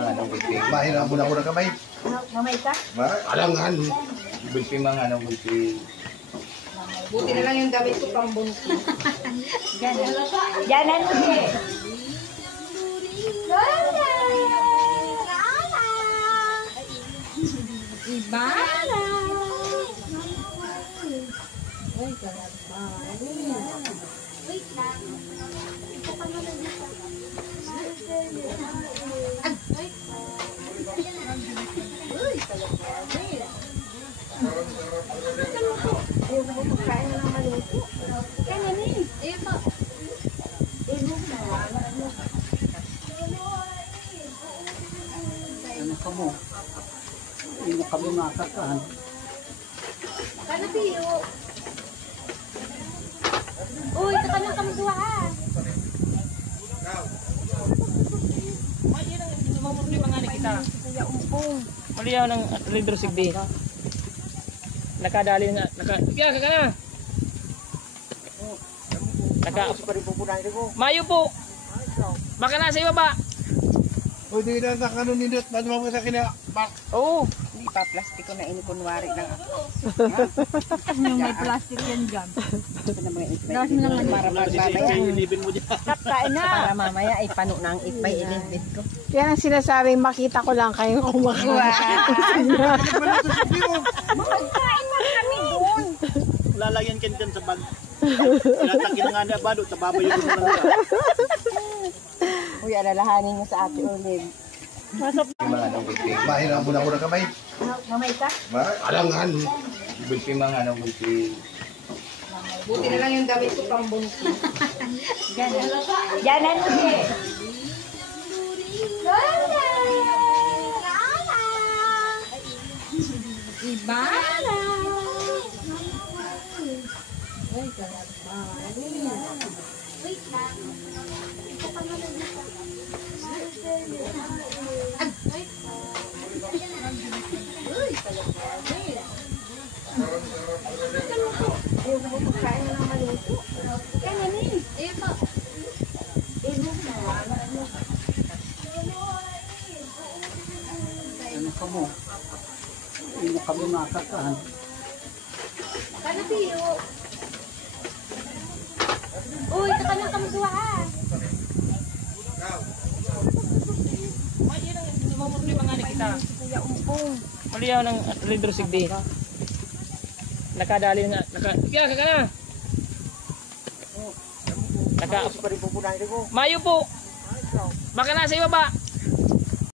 mga anong gulpi. Mahina muna ko ng kamay. Mamay ka? Alangan. Gulpi mga anong gulpi. Buti na lang yung damit ko pang bunti. Ganan. Ganan mo eh. Iba? Wait lang. Ayaw ko magkain na ng maluto. Kaya na eh. Ayaw pa. Ano ka mo? Hindi mo kami makakahan. Kano piyo? Uy, ito ka lang kamusuha ha. Mamumuli mga anak kita. Kaya umpong. Maliyaw ng Lidro Sigbi. Nakadali nga. Kaya ka na. Mayo po. Baka nasa ibaba. O di na nakano nindot. Ba't mo sa kina? Oo. Hindi pa plastic ko na inikunwari ng ako. Yung may plastic yan dyan. Ito na mga ipay. Dawas mo lang Para magbabaya. Ilibin mo dyan. Kain na. Para mamaya ay pano na ang ipay ilibit ko. Yan ang sinasabing makita ko lang kayong kumakain. Magkain na kami doon. Lalagyan ka dyan sa bag. Latagin nga na ba doon. Tababay yung mga nila. Uy, alalahanin niyo sa ate Olive. Mga anong gulpi. Mahina muna ko ng kamay. Mamay ka? Alangan. Gulpi mga anong gulpi. Buti na lang yung damit ko pang bunti. Ganan. Ganan mo eh. Iba? Wait lang. Ayaw ko magkain na ng maluto. Kaya na eh. Ayaw pa. Ano ka mo? Hindi mo kami makakahan. Kano piyo? Uy, ito ka lang kamusuha ha. Mamumuli mga anak kita. Kaya umpong. Maliyaw ng Lidro Sigbi. Nakadali nga. Kaya ka na. Mayo po. Baka nasa ibaba.